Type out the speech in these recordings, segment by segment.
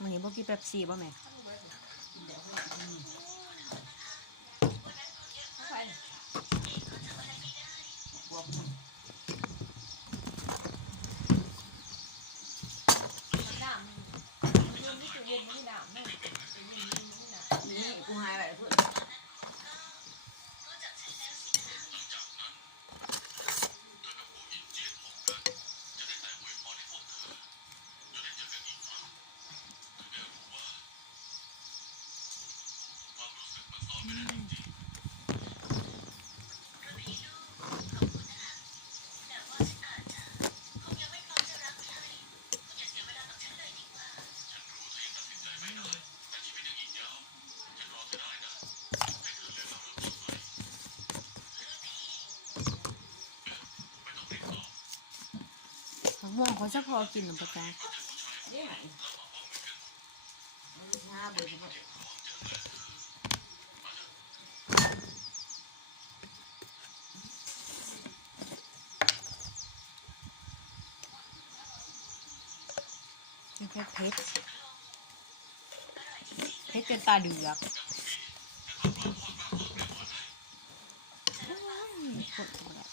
มันนี้บ่กินเป๊ปซี่บ่แม่นี่กูหายไปเพื่อนมะม่วงเขาจะพอกินหรือเปล่าจ๊ะนี่ไหนมันช้าเบอร์เฉพาะนี่แค่เพชรจนตาเดือกคนธรรมดา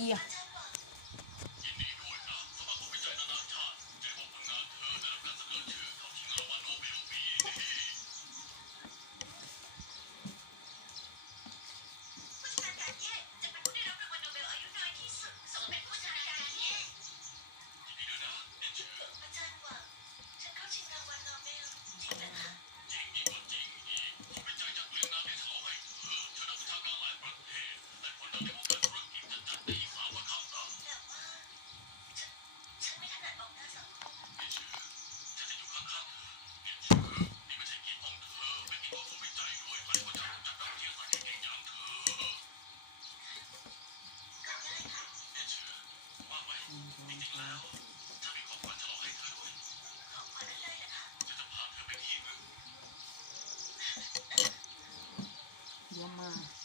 อีอะเยอะมาก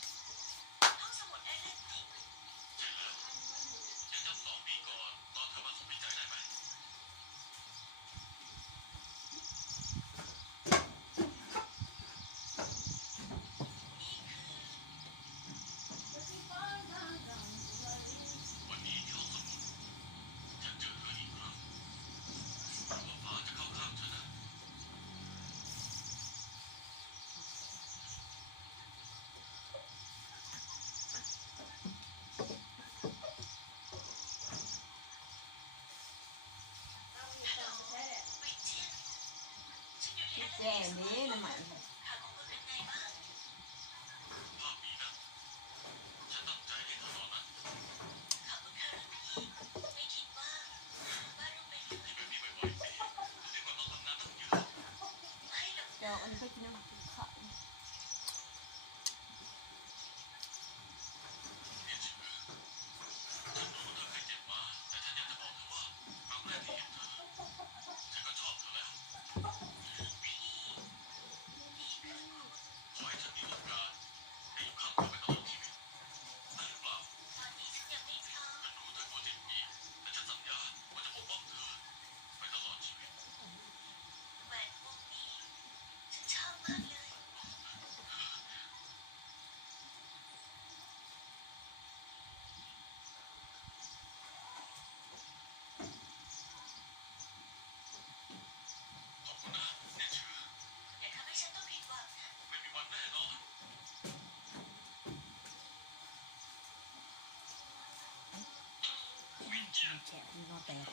แก่นี้นะมันเดี๋ยวอันนี้ค่อยกินน้ำข้าวแฉะนี่ก็แตก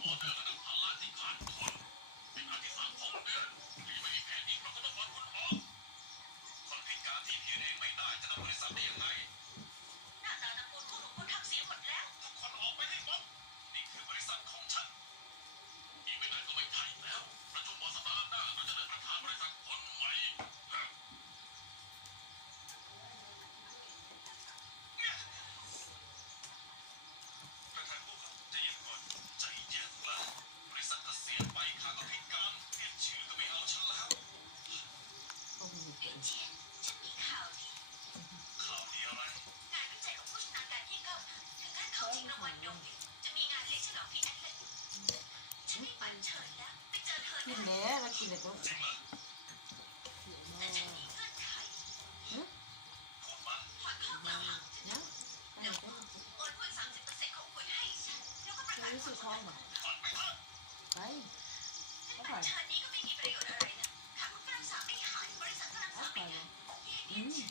ก็ เสียบ่ นะตั้งแต่จะรู้สึกคล่องแบบไปก็ไปเอาไปเลยอืม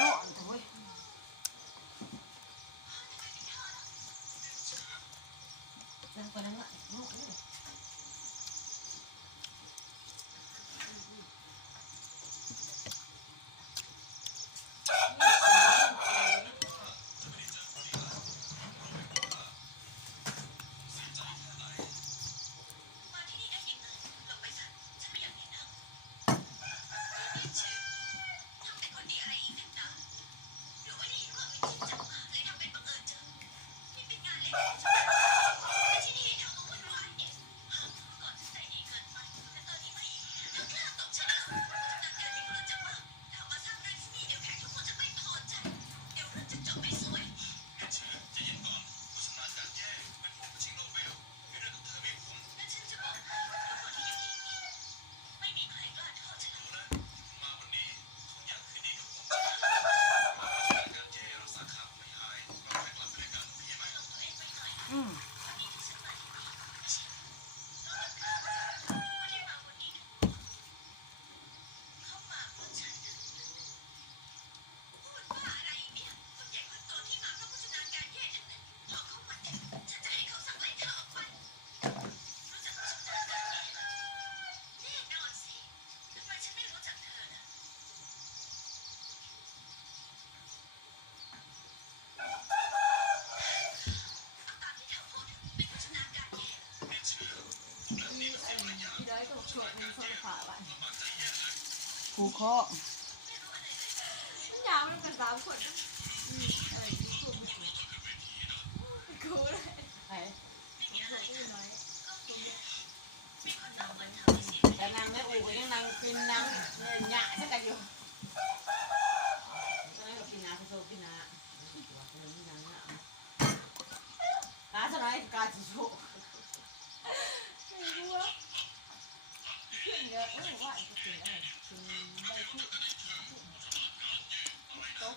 ร้อนแต่เว้ยนั่งไปนั่งละนอกนี่อืมที่ได้ก็ชวนมึงสงขาบ้าน ผูเคาะ ยาวมันเป็น3 คนอะไรกูเลย ไอ้ แต่นางแม่อูก็ยังนางกินนางเนี่ยหยะใช่กันอยู่ตอนนั้นก็กินน้ำไปโซกินน้ำน้าจะไหนกาจิโชไม่รู้ว่าขึ้นเยอะไม่ว่าจะกินอะไรกินได้ทุกโต๊ะ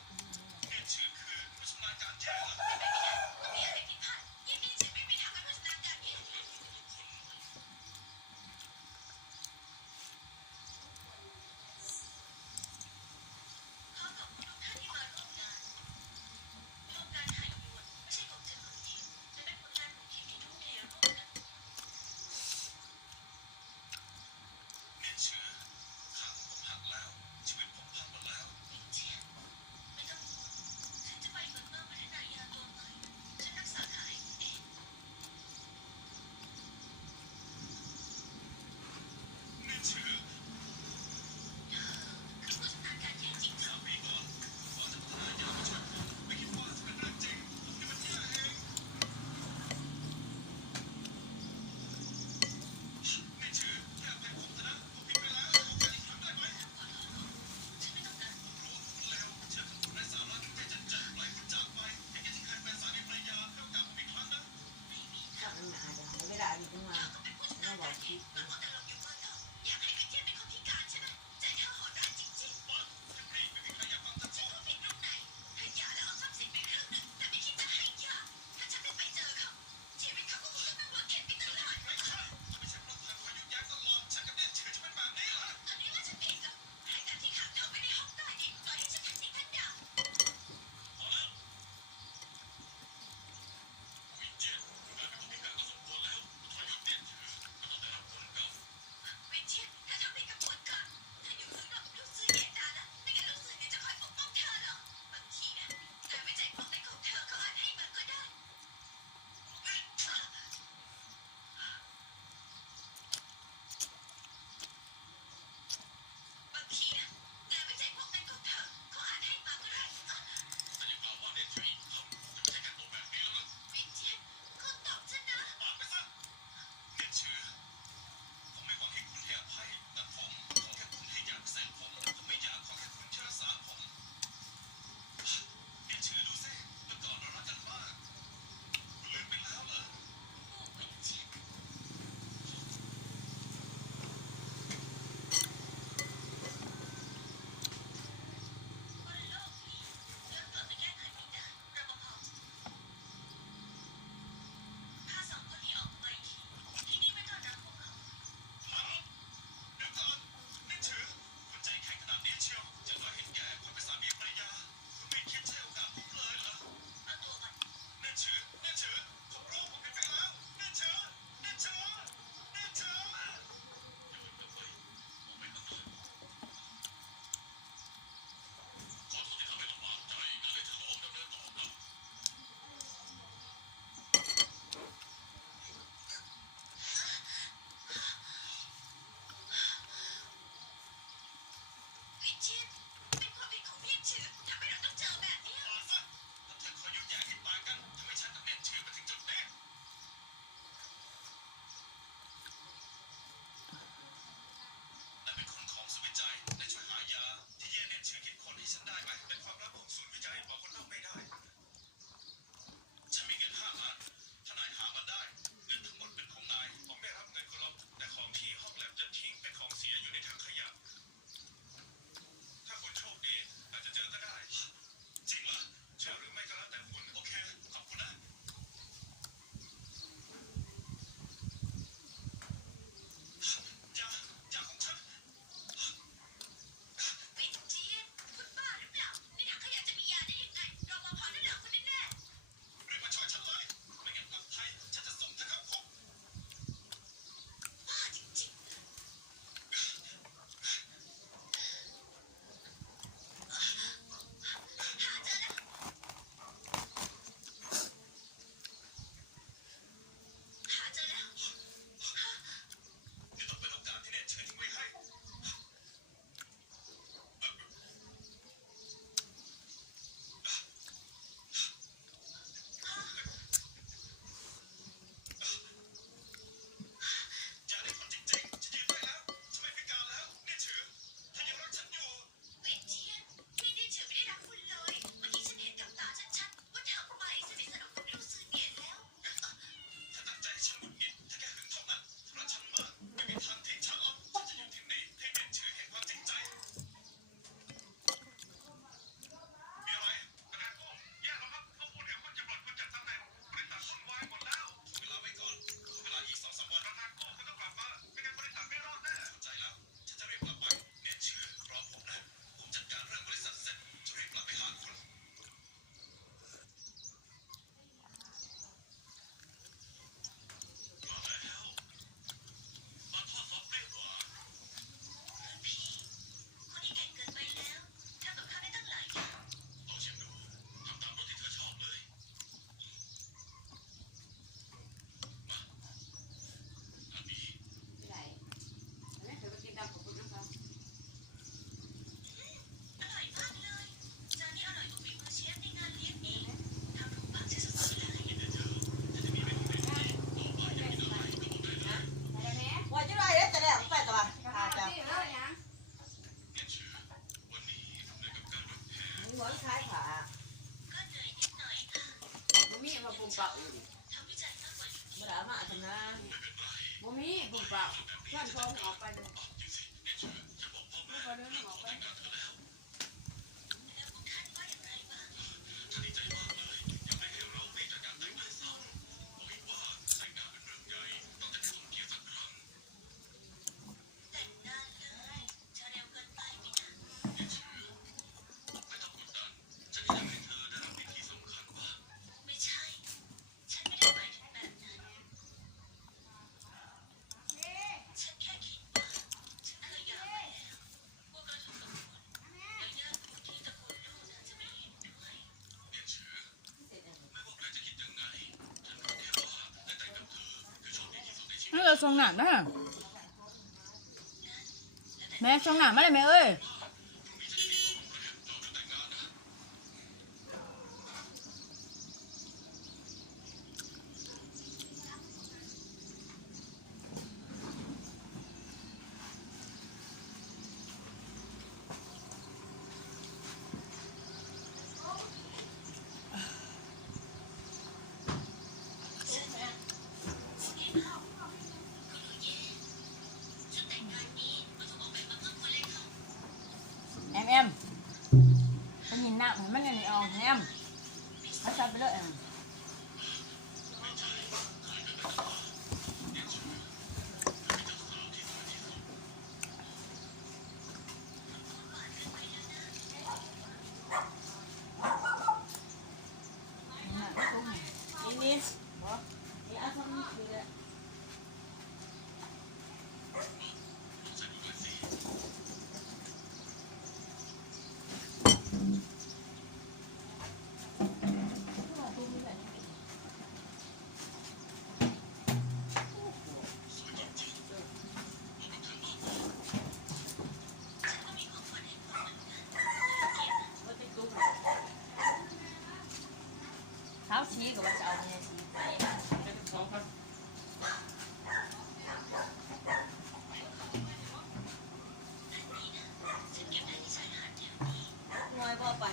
ช่วงหนานะแม่ช่วงหนามาเลยแม่เอ้ยแอมมันยินหน้ามันยังนี่เอาแอมเขาจับไปเลยแอมนี่นี่เอาทำนี่แหละเท้าชี้กับว่าจะเอาไงชี้ งอยพ่อไป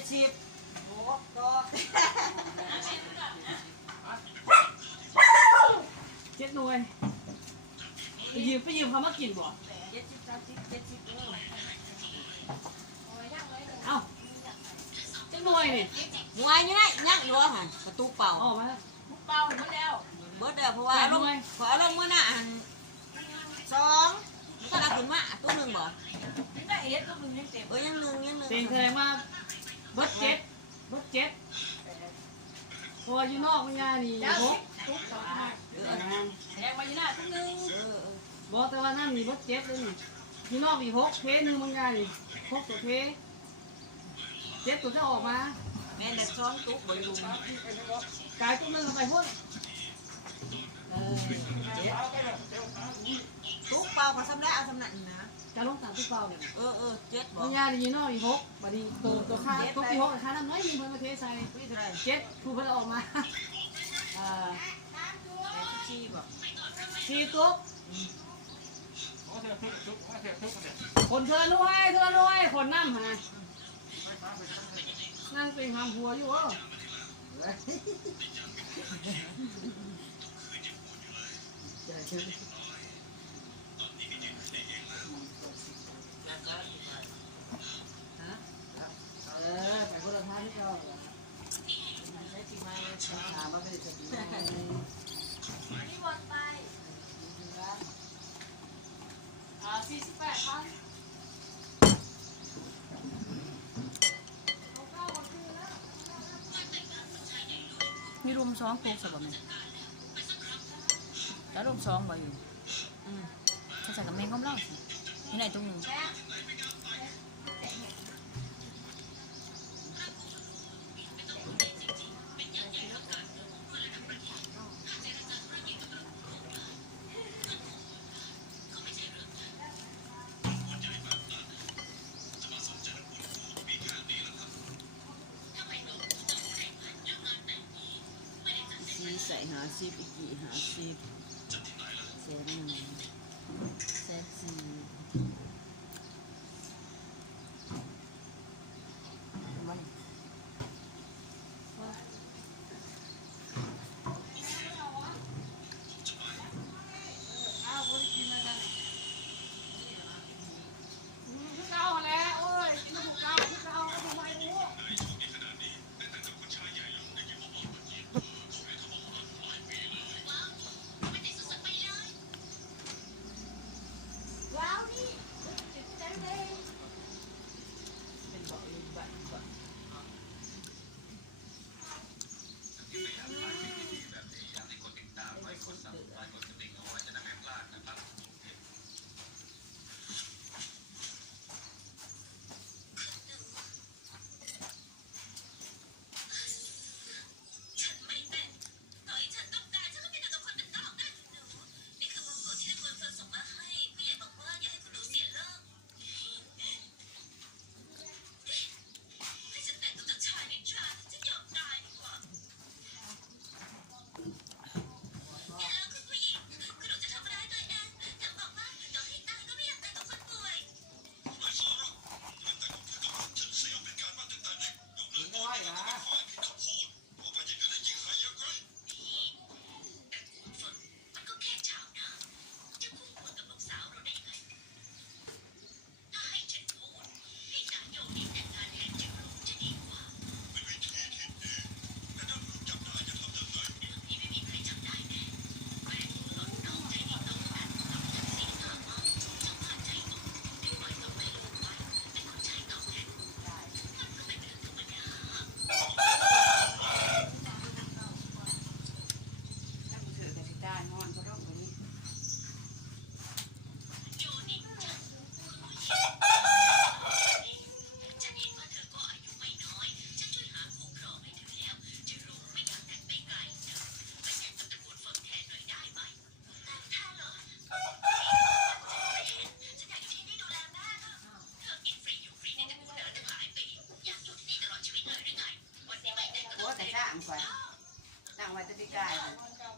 70โอ้ก็7 หน่วยไปยืมเขามากินบ่เอ้า7 หน่วยนี่ งอยอยู่ไหนยังอยู่อ่ะหันประตูเป่า ออกมาแล้ว เป่าหมดแล้ว เบิดเด้อเพราะว่าลงขอลงมื้อหน้าอัน2มันก็ได้ขึ้นมาตัวนึงบ่ ได้เอ็ดก็มึงยังเจ็บ ยังนึง เต็งแสดงว่าเบิด7พออยู่นอกมันยานี่6 ทุกต่อมาแสดงมาอยู่หน้าทุกนึง บอกแต่ว่านั่นมีเบิด7เลยนี่อยู่นอกอีก6เพนึงมันยานี่6ตัวเพ7ตัวจะออกมา แม่นได้ซ้อนตุ๊กบ่อยู่ กายตัวนึงเข้าไปพุ่น ตุ๊กเป่าก็ซ้ำแล้วเอาซ้ำนั่นนะ จะลงตามที่เปล่าเนี่ย 7บ่ มันยานี่อยู่นอกอีก6บัดนี้ตัวค่าตัวที่6ค่าน้ำน้อยมีเพิ่นมาเทใส่ นี่เท่าไหร่ 7ผู้เพิ่นออกมาชีบ่ 4ตุ๊กคนเธอหน่วยคนน้ำหานั่งเป็นหางหัวอยู่อ่ะไปคนละท่านี่ก็ใช้ปีใหม่ถามว่าเป็นปีใหม่นี่หมดไป48,000มีรวม2ปลูกสักบ่แม่แล้วรวม2บ่อยู่ถ้าใส่กับแมงก้มเล่าสินี่ไหนตรงนึงใส่50อีกกี่50เซน1เซน จ้างไปตั้งไว้จะพิกายเลย มันกับ